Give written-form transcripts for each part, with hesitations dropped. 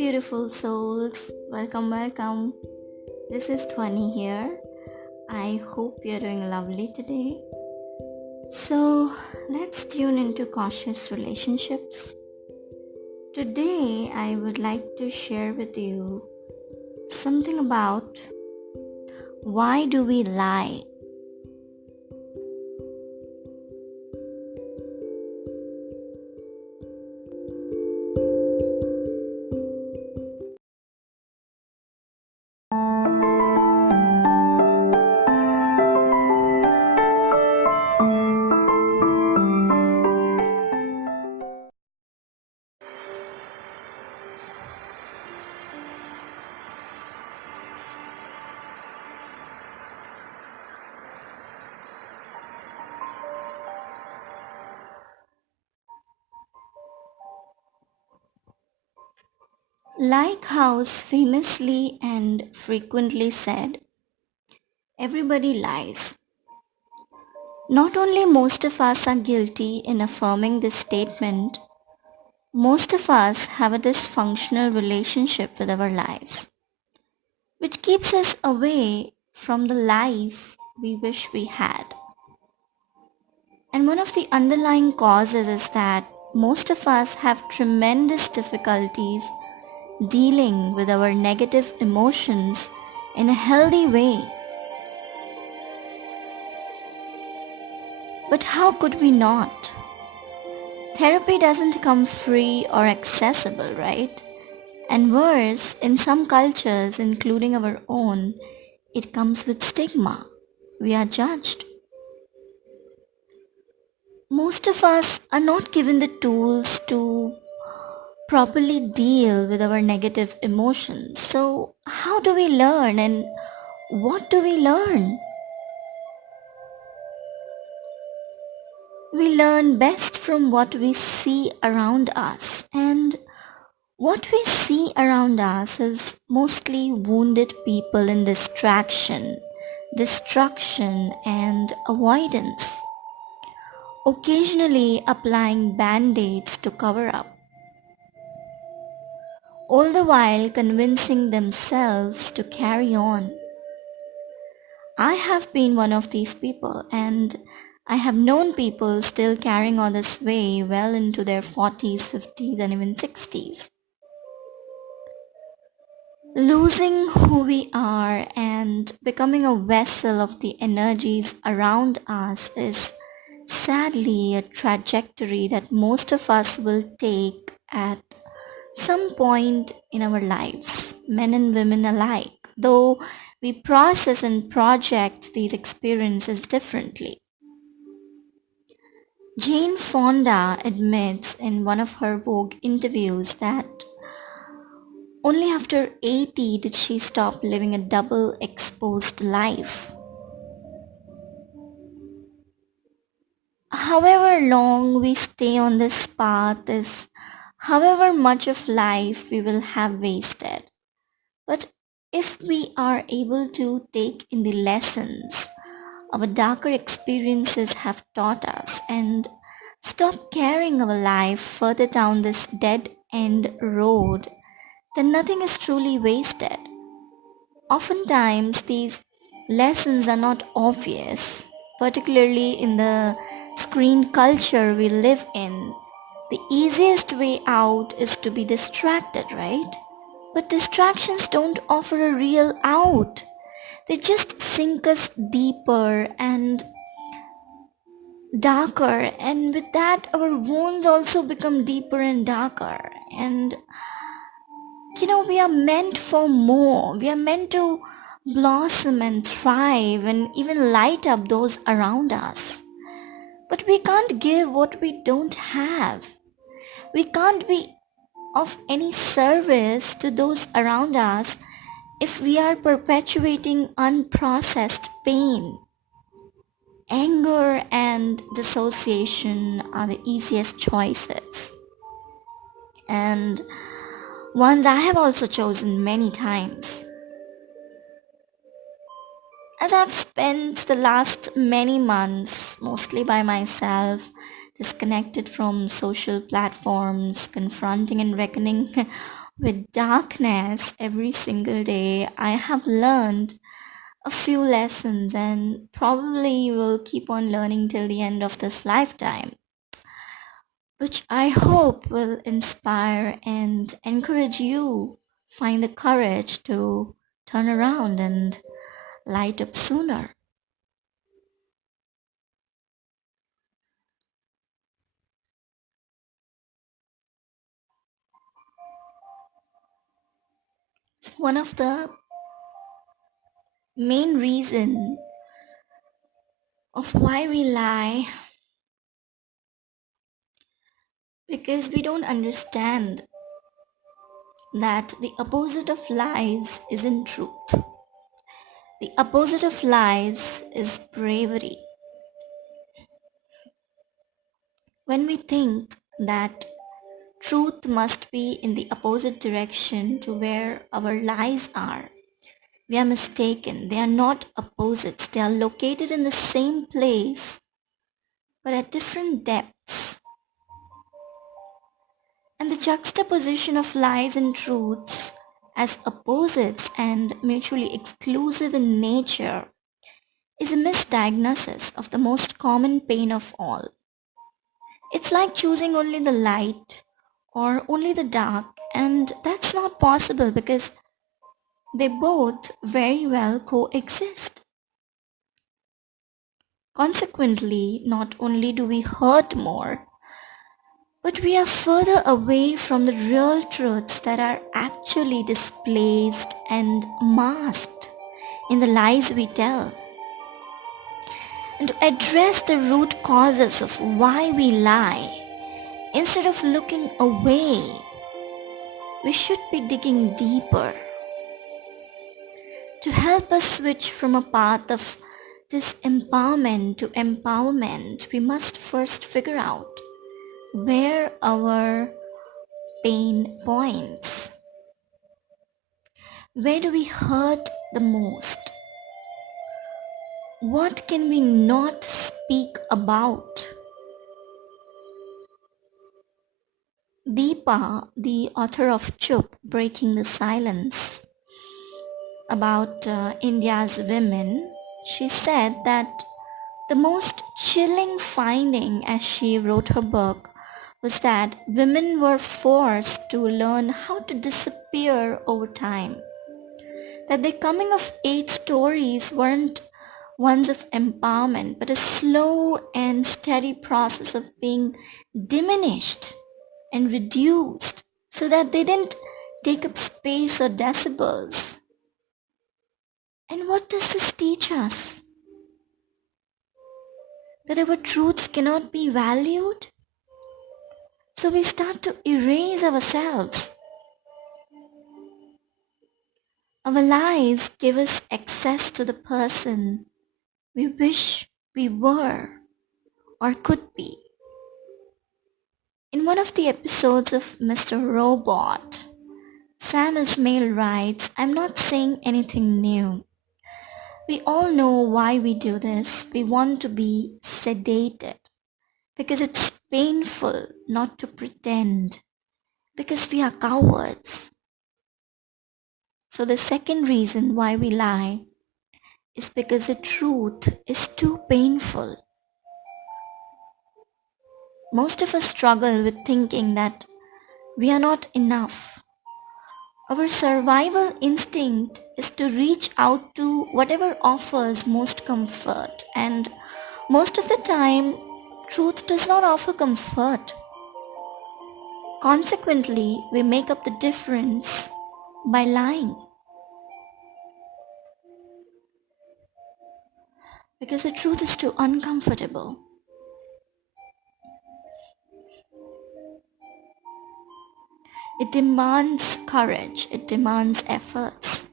beautiful souls. Welcome. This is Twani here. I hope you're doing lovely today. So, let's tune into Conscious Relationships. Today, I would like to share with you something about why do we lie? Like House famously and frequently said, everybody lies. Not only most of us are guilty in affirming this statement, most of us have a dysfunctional relationship with our lives, which keeps us away from the life we wish we had. And one of the underlying causes is that most of us have tremendous difficulties dealing with our negative emotions in a healthy way. But how could we not? Therapy doesn't come free or accessible, right? And worse, in some cultures, including our own, it comes with stigma. We are judged. Most of us are not given the tools to properly deal with our negative emotions. So, how do we learn and what do we learn? We learn best from what we see around us, and what we see around us is mostly wounded people in distraction, destruction, and avoidance, occasionally applying band-aids to cover up, all the while convincing themselves to carry on. I have been one of these people, and I have known people still carrying on this way well into their 40s, 50s, and even 60s. Losing who we are and becoming a vessel of the energies around us is sadly a trajectory that most of us will take at some point in our lives, men and women alike, though we process and project these experiences differently. Jane Fonda admits in one of her Vogue interviews that only after 80 did she stop living a double exposed life. However long we stay on this path is however much of life we will have wasted. But if we are able to take in the lessons our darker experiences have taught us and stop carrying our life further down this dead end road, then nothing is truly wasted. Oftentimes, these lessons are not obvious, particularly in the screen culture we live in. The easiest way out is to be distracted, right? But distractions don't offer a real out. They just sink us deeper and darker, and with that, our wounds also become deeper and darker. And we are meant for more. We are meant to blossom and thrive and even light up those around us. But we can't give what we don't have. We can't be of any service to those around us if we are perpetuating unprocessed pain. Anger and dissociation are the easiest choices, and ones I have also chosen many times. As I've spent the last many months mostly by myself, disconnected from social platforms, confronting and reckoning With darkness every single day, I have learned a few lessons and probably will keep on learning till the end of this lifetime, which I hope will inspire and encourage you find the courage to turn around and light up sooner. One of the main reason of why we lie, because we don't understand that the opposite of lies isn't truth. The opposite of lies is bravery. When we think that truth must be in the opposite direction to where our lies are, we are mistaken. They are not opposites. They are located in the same place but at different depths. And the juxtaposition of lies and truths as opposites and mutually exclusive in nature is a misdiagnosis of the most common pain of all. It's like choosing only the light or only the dark, and that's not possible because they both very well coexist. Consequently, not only do we hurt more, but we are further away from the real truths that are actually displaced and masked in the lies we tell. And to address the root causes of why we lie, instead of looking away, we should be digging deeper. To help us switch from a path of disempowerment to empowerment, we must first figure out where our pain points. Where do we hurt the most? What can we not speak about? Deepa, the author of Chup, Breaking the Silence, about India's women, she said that the most chilling finding as she wrote her book was that women were forced to learn how to disappear over time. That their coming of age stories weren't ones of empowerment, but a slow and steady process of being diminished and reduced so that they didn't take up space or decibels. And what does this teach us? That our truths cannot be valued? So we start to erase ourselves. Our lies give us access to the person we wish we were or could be. In one of the episodes of Mr. Robot, Sam Ismail writes, "I'm not saying anything new. We all know why we do this. We want to be sedated because it's painful not to pretend, because we are cowards." So the second reason why we lie is because the truth is too painful. Most of us struggle with thinking that we are not enough. Our survival instinct is to reach out to whatever offers most comfort, and most of the time, truth does not offer comfort. Consequently, we make up the difference by lying. Because the truth is too uncomfortable. It demands courage, it demands efforts.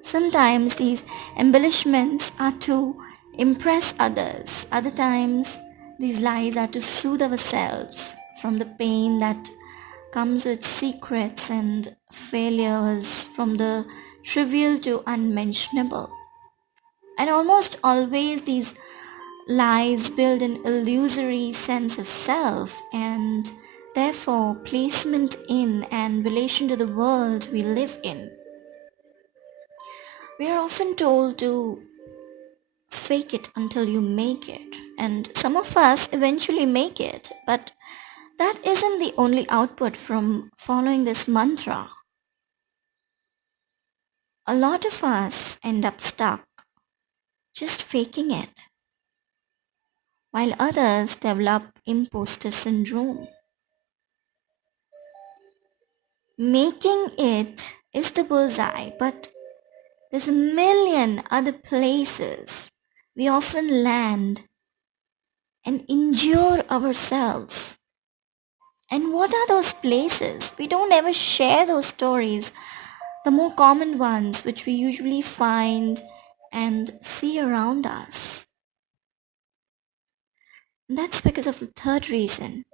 Sometimes these embellishments are to impress others. Other times these lies are to soothe ourselves from the pain that comes with secrets and failures, from the trivial to unmentionable. And almost always these lies build an illusory sense of self, and therefore placement in and relation to the world we live in. We are often told to fake it until you make it, and some of us eventually make it, but that isn't the only output from following this mantra. A lot of us end up stuck just faking it, while others develop imposter syndrome. Making it is the bullseye, but there's a million other places we often land and injure ourselves. And what are those places? We don't ever share those stories, the more common ones which we usually find and see around us. And that's because of the third reason,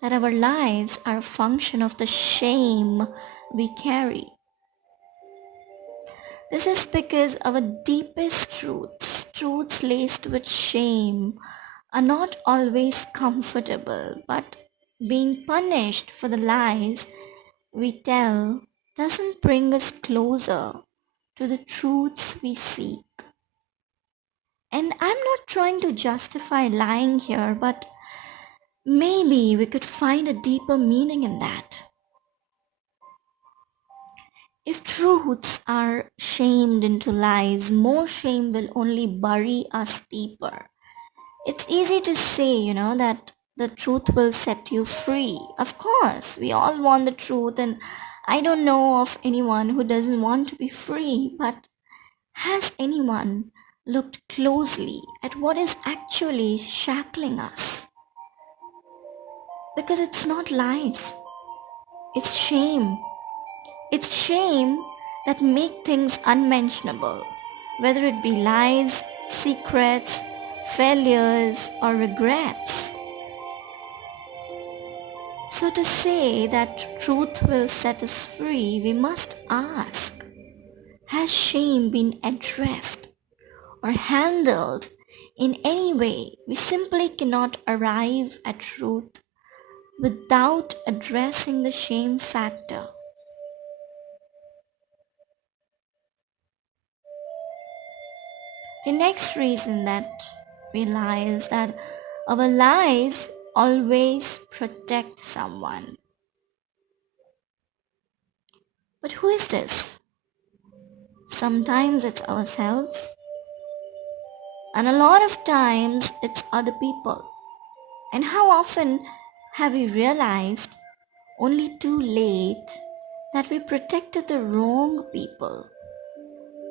that our lives are a function of the shame we carry. This is because our deepest truths laced with shame, are not always comfortable, but being punished for the lies we tell doesn't bring us closer to the truths we seek. And I'm not trying to justify lying here, but maybe we could find a deeper meaning in that. If truths are shamed into lies, more shame will only bury us deeper. It's easy to say, that the truth will set you free. Of course, we all want the truth, and I don't know of anyone who doesn't want to be free, but has anyone looked closely at what is actually shackling us? Because it's not lies, it's shame. It's shame that make things unmentionable, whether it be lies, secrets, failures, or regrets. So to say that truth will set us free, we must ask, has shame been addressed or handled in any way? We simply cannot arrive at truth without addressing the shame factor. The next reason that we lie is that our lies always protect someone. But who is this? Sometimes it's ourselves, and a lot of times it's other people. And how often have we realized only too late that we protected the wrong people?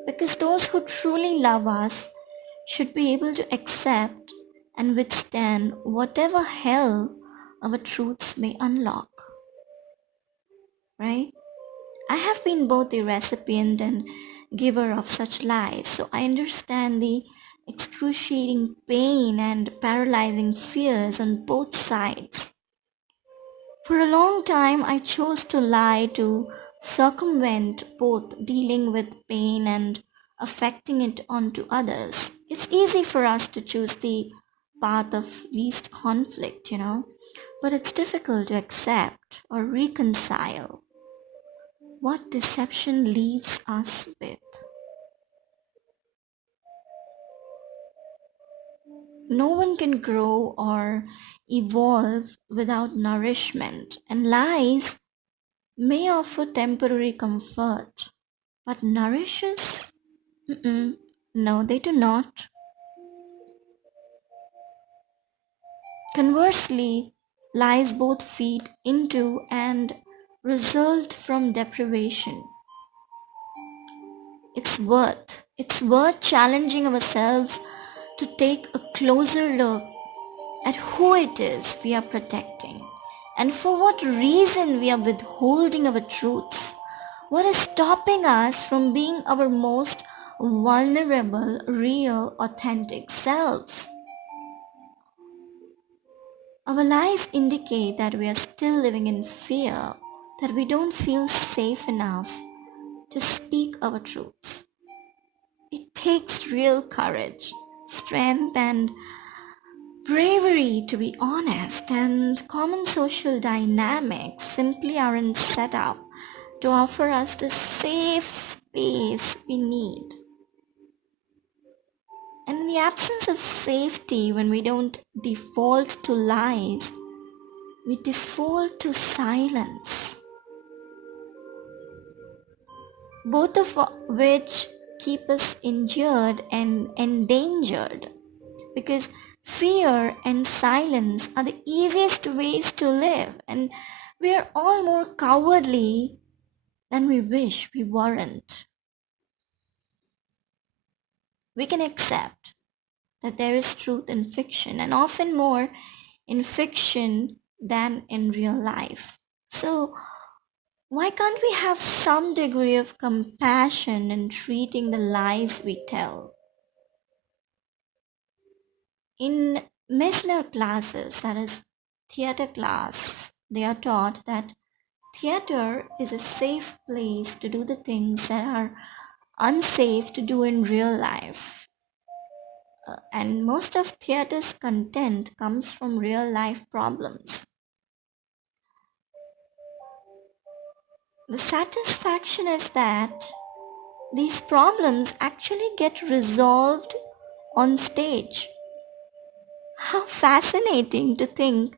Because those who truly love us should be able to accept and withstand whatever hell our truths may unlock. Right? I have been both the recipient and giver of such lies, so I understand the excruciating pain and paralyzing fears on both sides. For a long time, I chose to lie to circumvent both dealing with pain and affecting it onto others. It's easy for us to choose the path of least conflict, but it's difficult to accept or reconcile what deception leaves us with. No one can grow or evolve without nourishment, and lies may offer temporary comfort, but nourishes? No, they do not. Conversely, lies both feed into and result from deprivation. It's worth challenging ourselves to take a closer look at who it is we are protecting and for what reason we are withholding our truths. What is stopping us from being our most vulnerable, real, authentic selves? Our lies indicate that we are still living in fear, that we don't feel safe enough to speak our truths. It takes real courage, strength, and bravery to be honest, and common social dynamics simply aren't set up to offer us the safe space we need. And in the absence of safety, when we don't default to lies, we default to silence, both of which keep us injured and endangered, because fear and silence are the easiest ways to live, and we are all more cowardly than we wish we weren't. We can accept that there is truth in fiction, and often more in fiction than in real life. So, why can't we have some degree of compassion in treating the lies we tell? In Messner classes, that is theater class, they are taught that theater is a safe place to do the things that are unsafe to do in real life. And most of theater's content comes from real life problems. The satisfaction is that these problems actually get resolved on stage. How fascinating to think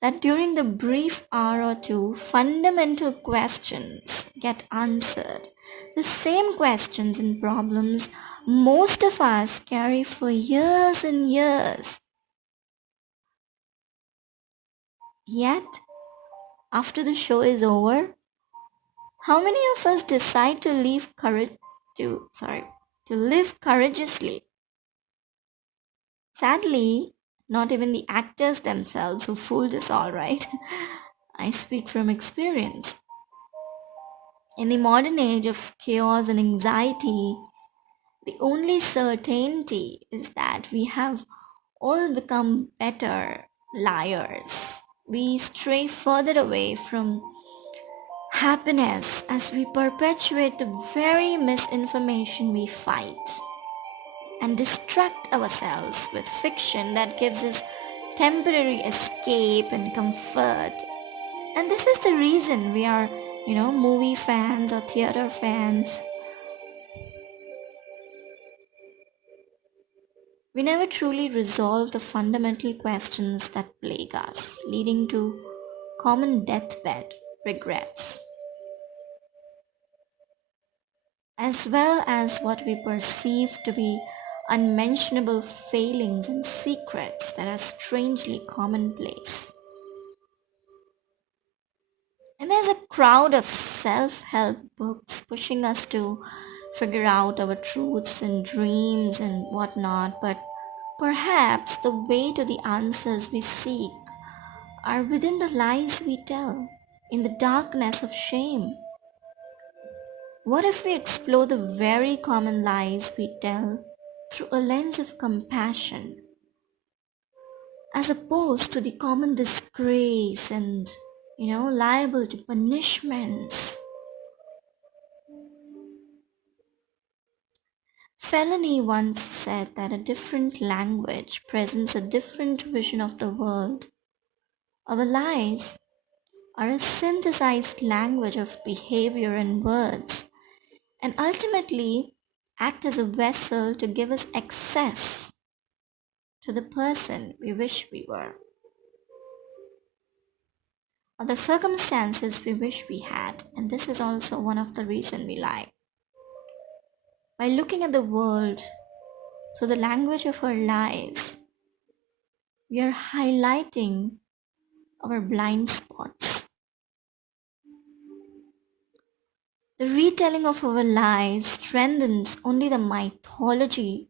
that during the brief hour or two, fundamental questions get answered. The same questions and problems most of us carry for years and years. Yet, after the show is over, how many of us decide to live courageously? Sadly, not even the actors themselves who fooled us all, right? I speak from experience. In the modern age of chaos and anxiety, the only certainty is that we have all become better liars. We stray further away from happiness as we perpetuate the very misinformation we fight, and distract ourselves with fiction that gives us temporary escape and comfort. And this is the reason we are, movie fans or theater fans. We never truly resolve the fundamental questions that plague us, leading to common deathbed regrets, as well as what we perceive to be unmentionable failings and secrets that are strangely commonplace. And there's a crowd of self-help books pushing us to figure out our truths and dreams and whatnot, but perhaps the way to the answers we seek are within the lies we tell, in the darkness of shame. What if we explore the very common lies we tell through a lens of compassion, as opposed to the common disgrace and, liable to punishments? Felony once said that a different language presents a different vision of the world. Our lies are a synthesized language of behavior and words, and ultimately act as a vessel to give us access to the person we wish we were, or the circumstances we wish we had. And this is also one of the reasons we lie. By looking at the world through the language of our lies, we are highlighting our blind spots. The retelling of our lies strengthens only the mythology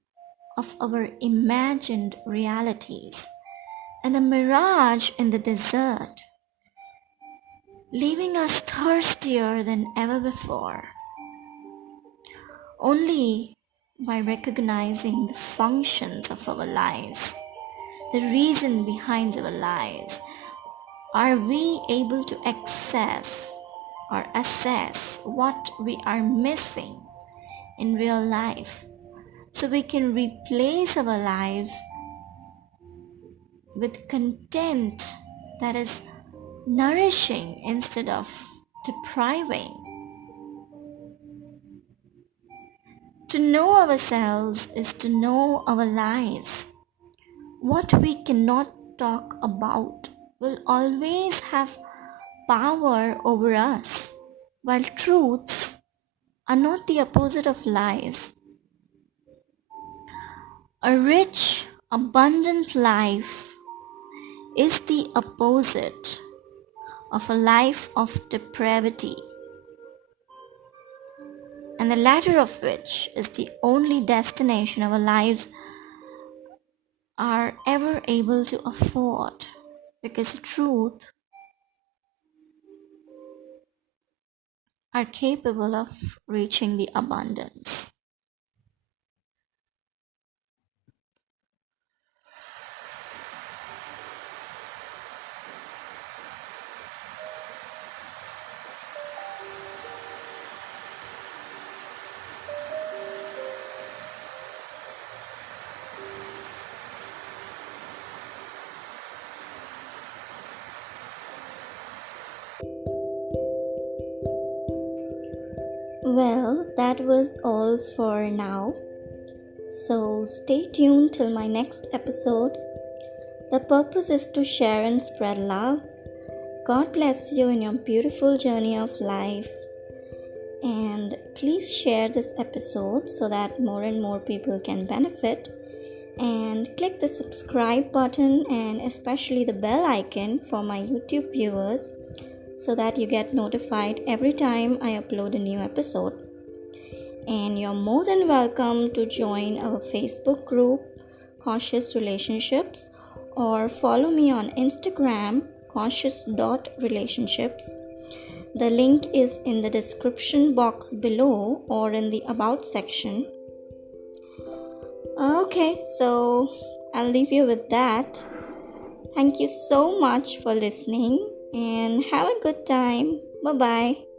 of our imagined realities and the mirage in the desert, leaving us thirstier than ever before. Only by recognizing the functions of our lies, the reason behind our lies, are we able to access or assess what we are missing in real life, so we can replace our lives with content that is nourishing instead of depriving. To know ourselves is to know our lies. What we cannot talk about will always have power over us, while truths are not the opposite of lies. A rich, abundant life is the opposite of a life of depravity, and the latter of which is the only destination our lives are ever able to afford, because truth are capable of reaching the abundance. Well, that was all for now. So stay tuned till my next episode. The purpose is to share and spread love. God bless you in your beautiful journey of life. And please share this episode so that more and more people can benefit. And click the subscribe button and especially the bell icon for my YouTube viewers so that you get notified every time I upload a new episode. And you're more than welcome to join our Facebook group, Conscious.Relationships, or follow me on Instagram, Conscious.Relationships. The link is in the description box below or in the About section. Okay, so I'll leave you with that. Thank you so much for listening and have a good time. Bye-bye.